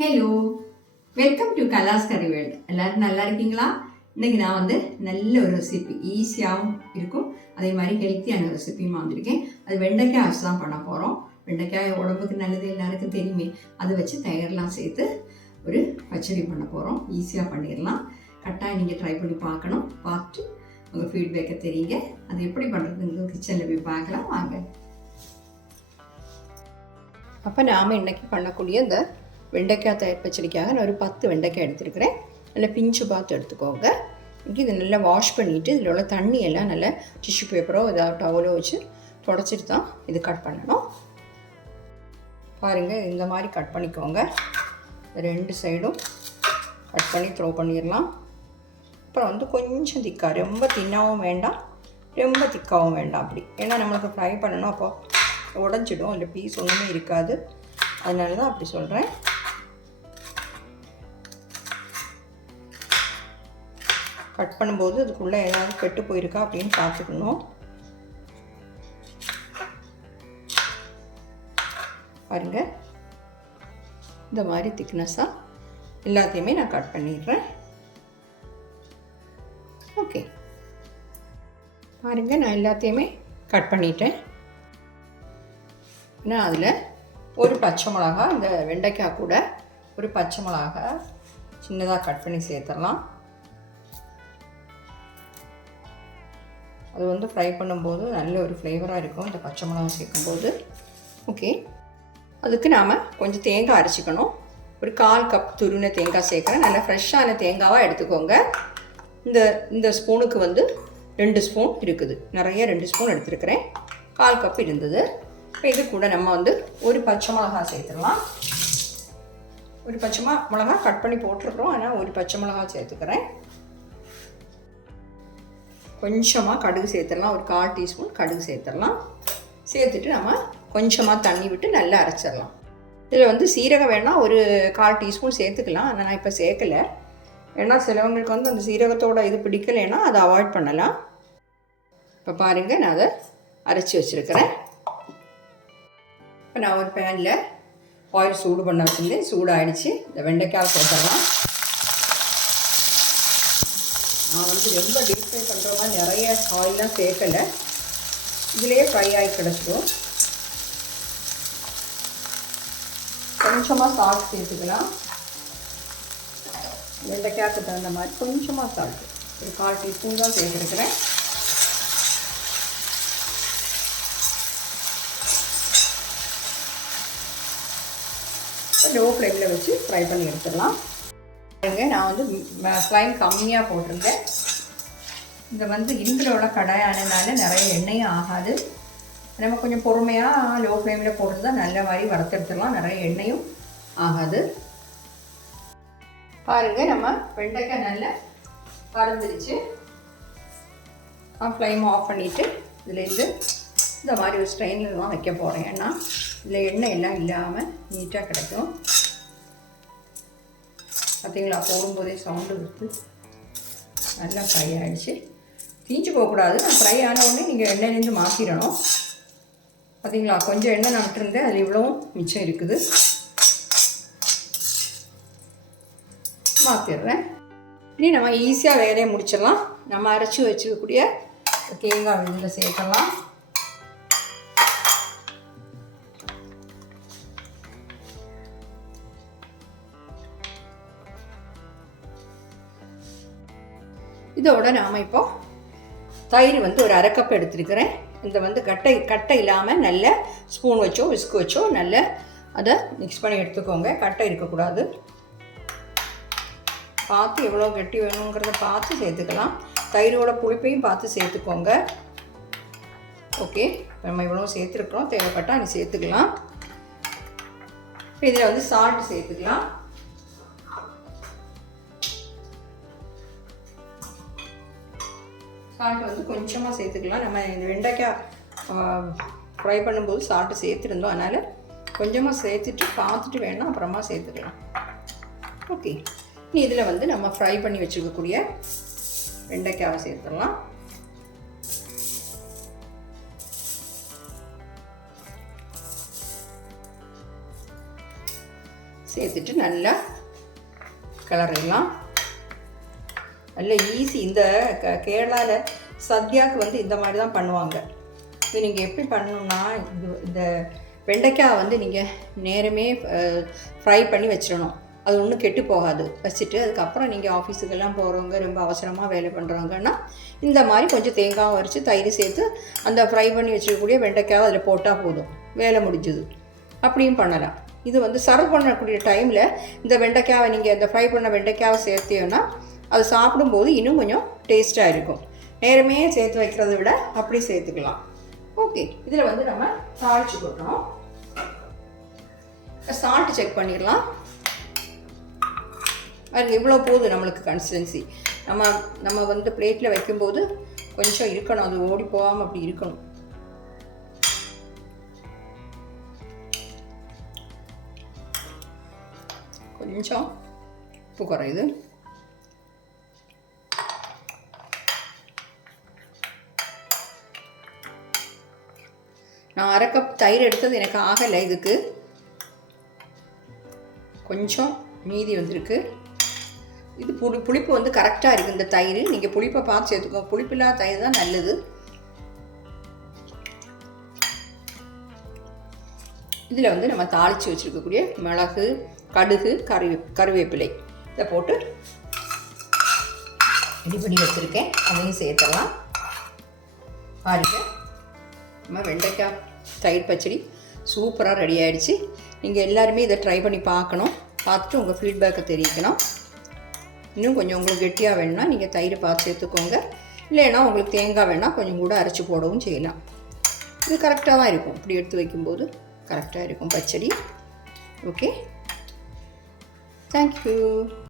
Hello, welcome to கலாஸ் curry world. எல்லாரும் நல்லா இருக்கீங்களா? இன்னைக்கு நான் வந்து நல்ல ஒரு ரெசிபி, ஈஸியாகவும் இருக்கும், அதே மாதிரி ஹெல்த்தியான ரெசிபியுமா வந்திருக்கேன். அது வெண்டைக்காய் வச்சு தான் பண்ண போகிறோம். வெண்டைக்காய் உடம்புக்கு நல்லது, எல்லாருக்கும் தெரியுமே. அதை வச்சு தயிரெலாம் சேர்த்து ஒரு பச்சடி பண்ண போகிறோம். ஈஸியாக பண்ணிடலாம். கட்டாயம் நீங்கள் ட்ரை பண்ணி பார்க்கணும். பார்த்து உங்கள் ஃபீட்பேக்கை தெரியுங்க. அது எப்படி பண்ணுறதுங்கிறது கிச்சனில் போய் பார்க்கலாம் வாங்க. அப்போ நாம் இன்றைக்கி பண்ணக்கூடிய இந்த வெண்டைக்காய் தயிர் பச்சடிக்காக நான் ஒரு 10 வெண்டைக்காய் எடுத்துருக்கிறேன். நல்லா பிஞ்சு பார்த்து எடுத்துக்கோங்க. இதை நல்லா வாஷ் பண்ணிவிட்டு இதில் உள்ள தண்ணியெல்லாம் நல்லா டிஷ்யூ பேப்பரோ ஏதாவது டவலோ வச்சு தொடச்சிட்டு தான் இது கட் பண்ணணும். பாருங்கள், இந்த மாதிரி கட் பண்ணிக்கோங்க. 2 சைடும் கட் பண்ணி த்ரோ பண்ணிடலாம். அப்புறம் வந்து கொஞ்சம் திக்காக, ரொம்ப தின்னாகவும் வேண்டாம், ரொம்ப திக்காகவும் வேண்டாம். அப்படி ஏன்னா நம்மளுக்கு ஃப்ரை பண்ணணும், அப்போ உடஞ்சிடும், இல்லை பீஸ் ஒன்றுமே இருக்காது. அதனால தான் அப்படி சொல்கிறேன். கட் பண்ணும்போது அதுக்குள்ளே ஏதாவது கெட்டு போயிருக்கா அப்படின்னு பார்த்துக்கணும். பாருங்க, இந்த மாதிரி திக்னஸாக எல்லாத்தையுமே நான் கட் பண்ணிடுறேன். ஓகே, பாருங்கள், நான் எல்லாத்தையுமே கட் பண்ணிட்டேன். ஏன்னா அதில் ஒரு பச்சை மிளகா, இந்த வெண்டைக்காய் கூட ஒரு பச்சை மிளகா சின்னதாக கட் பண்ணி சேர்த்துடலாம். அது வந்து ஃப்ரை பண்ணும்போது நல்ல ஒரு ஃப்ளேவராக இருக்கும் இந்த பச்சை மிளகா சேர்க்கும்போது. ஓகே, அதுக்கு நாம் கொஞ்சம் தேங்காய் அரைச்சிக்கணும். ஒரு 1/4 கப் துருவின தேங்காய் சேர்க்குறேன். நல்லா ஃப்ரெஷ்ஷான தேங்காவாக எடுத்துக்கோங்க. இந்த ஸ்பூனுக்கு வந்து 2 ஸ்பூன் இருக்குது. நிறைய 2 ஸ்பூன் எடுத்துருக்கிறேன். 1/4 கப் இருந்தது. இப்போ இது கூட நம்ம வந்து ஒரு பச்சை மிளகா சேர்த்துடலாம். ஒரு பச்சை மிளகா கட் பண்ணி போட்டிருக்கிறோம், ஆனால் ஒரு பச்சை மிளகா சேர்த்துக்கிறேன். கொஞ்சமாக கடுகு சேர்த்துடலாம். ஒரு 1/4 டீஸ்பூன் கடுகு சேர்த்துடலாம். சேர்த்துட்டு நம்ம கொஞ்சமாக தண்ணி விட்டு நல்லா அரைச்சிடலாம். இதில் வந்து சீரகம் வேணால் ஒரு 1/4 டீஸ்பூன் சேர்த்துக்கலாம். ஆனால் நான் இப்போ சேர்க்கலை. ஏன்னா சிலவங்களுக்கு வந்து அந்த சீரகத்தோட இது பிடிக்கலைன்னா அதை அவாய்ட் பண்ணலாம். இப்போ பாருங்கள், நான் அதை அரைச்சி வச்சுருக்கிறேன். இப்போ நான் ஒரு பேனில் ஆயில் சூடு பண்ண வச்சுருந்தேன். சூடாகிடுச்சு. இந்த வெண்டைக்காய் சேர்த்துடலாம். நான் வந்து ரொம்ப டீப் ஃப்ரை பண்ணுற மாதிரி நிறைய ஆயிலெலாம் சேர்க்கலை. இதிலேயே ஃப்ரை ஆகி கிடச்சிடும். கொஞ்சமாக சால்ட் சேர்த்துக்கலாம். வெண்டைக்காய்க்கு தகுந்த மாதிரி கொஞ்சமாக சால்ட், ஒரு 1/4 டீஸ்பூன் தான் சேர்த்துருக்கிறேன். லோ ஃப்ளேமில் வச்சு ஃப்ரை பண்ணி எடுத்துடலாம். நான் வந்து ஃப்ளைம் கம்மியாக போட்டிருந்தேன். இந்த வந்து இரும்பில் உள்ள கடாயானதுனால நிறைய எண்ணெயும் ஆகாது. நம்ம கொஞ்சம் பொறுமையாக லோ ஃப்ளேமில் போட்டு தான் நல்ல மாதிரி வறுத்தெடுத்துடலாம். நிறைய எண்ணெயும் ஆகாது. பாருங்கள், நம்ம வெண்டைக்காய் நல்லா வறுந்துருச்சு. ஃப்ளைம் ஆஃப் பண்ணிவிட்டு இதுலேருந்து இந்த மாதிரி ஒரு ஸ்ட்ரெயினில் தான் வைக்க போகிறேன். ஏன்னா இதில் எண்ணெய் எல்லாம் இல்லாமல் நீட்டாக கிடைக்கும். பார்த்தீங்களா, போடும்போதே சவுண்டு கொடுத்து நல்லா ஃப்ரை ஆகிடுச்சு. தீஞ்சு போகக்கூடாது. நான் ஃப்ரை ஆன உடனே நீங்கள் எண்ணெயிலேருந்து மாற்றிடணும். பார்த்தீங்களா, கொஞ்சம் எண்ணெய் நான் விட்டுருந்தேன், அதில் இவ்வளவும் மிச்சம் இருக்குது. மாற்றிடுறேன். இனி நம்ம ஈஸியாக வேலையை முடிச்சிடலாம். நம்ம அரைச்சி வச்சுக்கக்கூடிய தேங்காய் இதில் சேர்க்கலாம். இதோட நாம் இப்போ தயிர் வந்து ஒரு 1/2 கப் எடுத்துருக்கிறேன். இந்த வந்து கட்டை இல்லாமல் நல்ல ஸ்பூன் வச்சோ விஸ்க் வச்சோ நல்ல அதை மிக்ஸ் பண்ணி எடுத்துக்கோங்க. கட்டை இருக்கக்கூடாது. பார்த்து எவ்வளோ கட்டி வேணுங்கிறத பார்த்து சேர்த்துக்கலாம். தயிரோட புளிப்பையும் பார்த்து சேர்த்துக்கோங்க. ஓகே, நம்ம இவ்வளோ சேர்த்துருக்குறோம். தேவைப்பட்டால் நீ சேர்த்துக்கலாம். இதில் வந்து சால்ட் சேர்த்துக்கலாம். சால்ட் வந்து கொஞ்சமாக சேர்த்துக்கலாம். நம்ம இந்த வெண்டைக்காய் ஃப்ரை பண்ணும்போது சால்ட்டு சேர்த்துருந்தோம், அதனால் கொஞ்சமாக சேர்த்துட்டு பார்த்துட்டு வேணால் அப்புறமா சேர்த்துக்கலாம். ஓகே, இதில் வந்து நம்ம ஃப்ரை பண்ணி வச்சுக்கக்கூடிய வெண்டைக்காவை சேர்த்துடலாம். சேர்த்துட்டு நல்லா கிளறிடலாம். நல்ல ஈஸி. இந்த கேரளாவில் சத்யாவுக்கு வந்து இந்த மாதிரி தான் பண்ணுவாங்க. இது நீங்கள் எப்படி பண்ணணும்னா, இந்த வெண்டைக்காய் வந்து நீங்கள் நேரமே ஃப்ரை பண்ணி வச்சிடணும். அது ஒன்றும் கெட்டு போகாது. வச்சுட்டு அதுக்கப்புறம் நீங்கள் ஆஃபீஸுக்கெல்லாம் போகிறவங்க, ரொம்ப அவசரமாக வேலை பண்ணுறவங்கன்னா இந்த மாதிரி கொஞ்சம் தேங்காய் அரைச்சி தயிர் சேர்த்து அந்த ஃப்ரை பண்ணி வச்சுருக்கக்கூடிய வெண்டைக்காவை அதில் போட்டால் போதும், வேலை முடிஞ்சுது. அப்படியும் பண்ணலாம். இது வந்து சர்வ் பண்ணக்கூடிய டைமில் இந்த வெண்டைக்காவை நீங்கள் இந்த ஃப்ரை பண்ண வெண்டைக்காவை சேர்த்தீங்கன்னா அது சாப்பிடும்போது இன்னும் கொஞ்சம் டேஸ்ட்டாக இருக்கும். நேரமே சேர்த்து வைக்கிறத விட அப்படி சேர்த்துக்கலாம். ஓகே, இதில் வந்து நம்ம தாளிச்சு கொட்டணும். சால்ட் செக் பண்ணிடலாம். அது இவ்வளோ போதும் நம்மளுக்கு கன்சிஸ்டன்சி. நம்ம வந்து பிளேட்டில் வைக்கும்போது கொஞ்சம் இருக்கணும், அது ஓடி போகாமல் அப்படி இருக்கணும். கொஞ்சம் உப்பு குறையுது. நான் 1/2 கப் தயிர் எடுத்தது எனக்கு ஆகலை. இதுக்கு கொஞ்சம் மீதி வந்திருக்கு. இது புளிப்பு வந்து கரெக்டாக இருக்குது இந்த தயிர். நீங்கள் புளிப்பை பார்த்து சேர்த்துக்கோங்க. புளிப்பில்லாத தயிர் தான் நல்லது. இதில் வந்து நம்ம தாளித்து வச்சுருக்கக்கூடிய மிளகு, கடுகு, கருவேப்பிலை இதை போட்டு ரெடி பண்ணி வச்சுருக்கேன். அதையும் சேர்த்துடலாம். பாருங்க, நம்ம வெண்டைக்காய் தயிர் பச்சடி சூப்பராக ரெடி ஆகிடுச்சு. நீங்கள் எல்லாருமே இதை ட்ரை பண்ணி பார்க்கணும். பார்த்துட்டு உங்கள் ஃபீட்பேக்கை தெரிவிக்கணும். இன்னும் கொஞ்சம் உங்களுக்கு கெட்டியாக வேணும்னா நீங்கள் தயிர் பார்த்து சேர்த்துக்கோங்க. இல்லைன்னா உங்களுக்கு தேங்காய் வேணால் கொஞ்சம் கூட அரைச்சி போடவும் செய்யலாம். இது கரெக்டாக தான் இருக்கும். இப்படி எடுத்து வைக்கும்போது கரெக்டாக இருக்கும் பச்சடி. Okay, thank you.